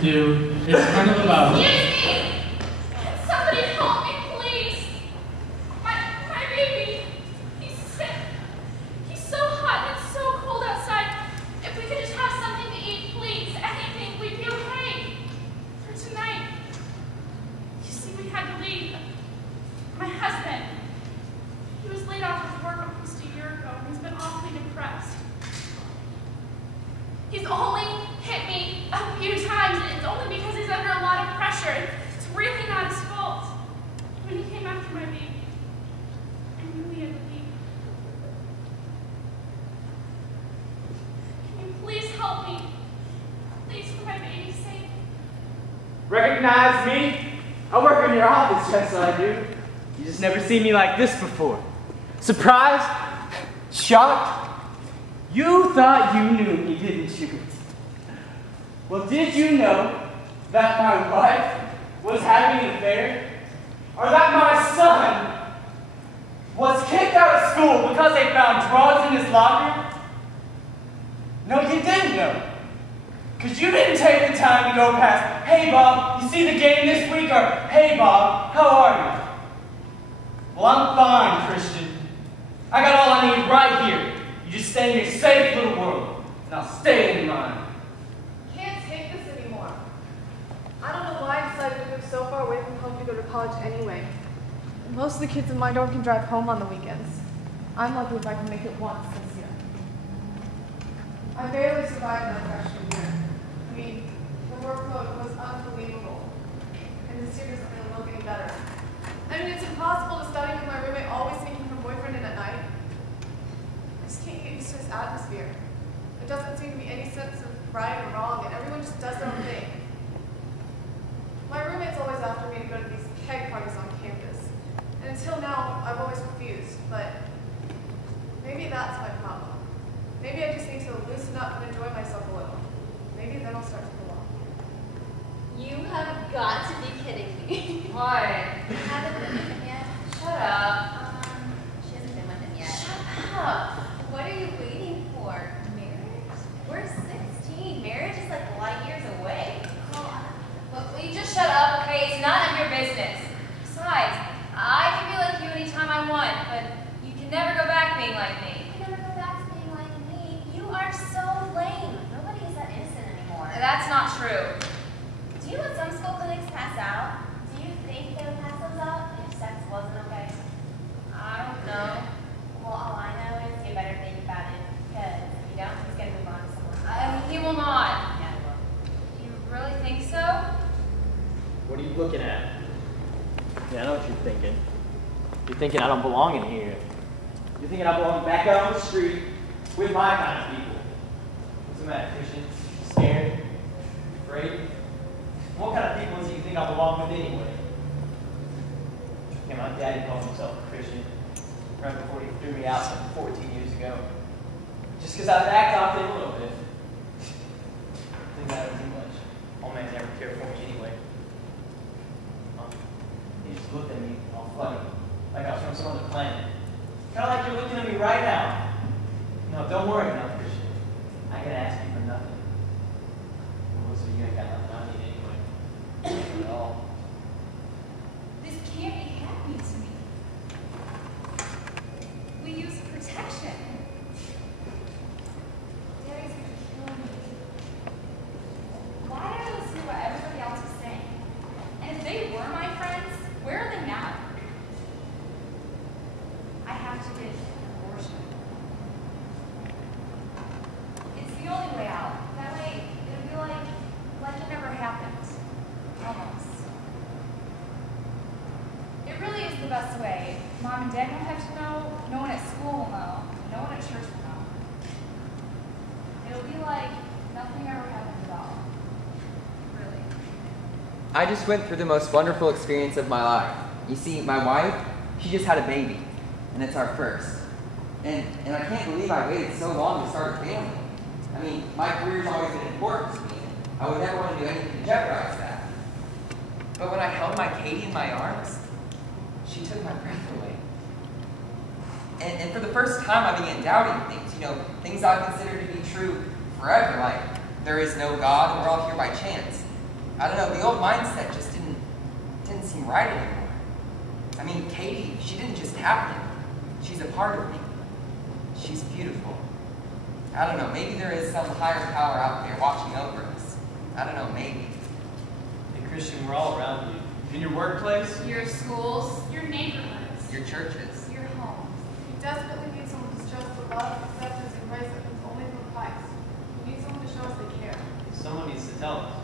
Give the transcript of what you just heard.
do. It's kind of about... Excuse me! Somebody help me, please! My baby, he's sick. He's so hot and it's so cold outside. If we could just have something to eat, please, anything, we'd be okay. For tonight. You see, we had to leave. My husband, he was laid off of work almost a year ago, and he's been awfully depressed. He's only hit me a few times, and it's only because he's under a lot of pressure. It's really not his fault. When he came after my baby, I knew we had to leave. Can you please help me? Please, for my baby's sake. Recognize me? I work in your office, yes I do. You just never seen me like this before. Surprised? Shocked? You thought you knew me, didn't you? Well, did you know that my wife was having an affair? Or that my son was kicked out of school because they found drugs in his locker? No, you didn't know. Because you didn't take the time to go past, hey Bob, you see the game this week? Or, hey Bob, how are you? Well, I'm fine, Christian. I got all I need right here. You just stay in your safe little world, and I'll stay in mine. Can't take this anymore. I don't know why I decided to move so far away from home to go to college anyway. Most of the kids in my dorm can drive home on the weekends. I'm lucky if I can make it once this year. I barely survived my freshman year. I mean, the workload was unbelievable. And this year doesn't really look any better. I mean, it's impossible to study with my roommate always sneaking her boyfriend in at night. I just can't get used to this atmosphere. There doesn't seem to be any sense of right or wrong, and everyone just does their own thing. My roommate's always after me to go to these keg parties on campus. And until now, I've always refused, but maybe that's my problem. Maybe I just need to loosen up and enjoy myself a little. Maybe then I'll start to belong. You have got to be kidding me. What? You haven't been with him yet? Shut up. She hasn't been with him yet. Shut up. What are you waiting for? Marriage? We're 16. Marriage is like light years away. Look, will you just shut up, okay? It's none of your business. Besides, I can be like you anytime I want, but you can never go back being like me. You can never go back to being like me. You are so lame. Nobody is that innocent anymore. That's not true. Do you let some school clinics pass out? Do you think they would pass those out if sex wasn't okay? I don't know. Well, all I know is you better think about it, because if you don't, he's going to move on to someone else. He will not. Yeah, he will. You really think so? What are you looking at? Yeah, I know what you're thinking. You're thinking I don't belong in here. You're thinking I belong back out on the street with my kind of people. What's the matter, Christian? Scared? Afraid? What kind of people do you think I belong with anyway? Yeah, my daddy called himself a Christian right before he threw me out some 14 years ago. Just because I backed off it a little bit. Didn't matter too much. Old man never cared for me anyway. He just looked at me all funny, like I was from some other planet. Kind of like you're looking at me right now. No, don't worry now, Christian. I can ask you for nothing. Well, so you ain't got nothing I need anyway. Nothing at all. This can't be happening to me. We use protection. Daddy's gonna kill me. Why did I listen to what everybody else was saying? And if they were my friends, where are they now? I have to get an abortion. It's the only way out. That way, it'll be like it never happened. Almost. It really is the best way. Mom and Dad won't have to know. No one at school will know. No one at church will know. It'll be like nothing ever happened at all. Really. I just went through the most wonderful experience of my life. You see, my wife, she just had a baby, and it's our first. And I can't believe I waited so long to start a family. I mean, my career's always been important to me. I would never want to do anything to jeopardize that. But when I held my Katie in my arms, she took my breath away. And for the first time, I began doubting things, things I considered to be true forever, like there is no God and we're all here by chance. I don't know, the old mindset just didn't seem right anymore. I mean, Katie, she didn't just happen. She's a part of me. She's beautiful. I don't know, maybe there is some higher power out there watching over us. I don't know, maybe. Hey, Christian, we're all around you. In your workplace, Your schools, your neighborhoods, Your churches. your homes. We desperately need someone to show us the love, acceptance, and grace that comes only from Christ. We need someone to show us they care. someone needs to tell us.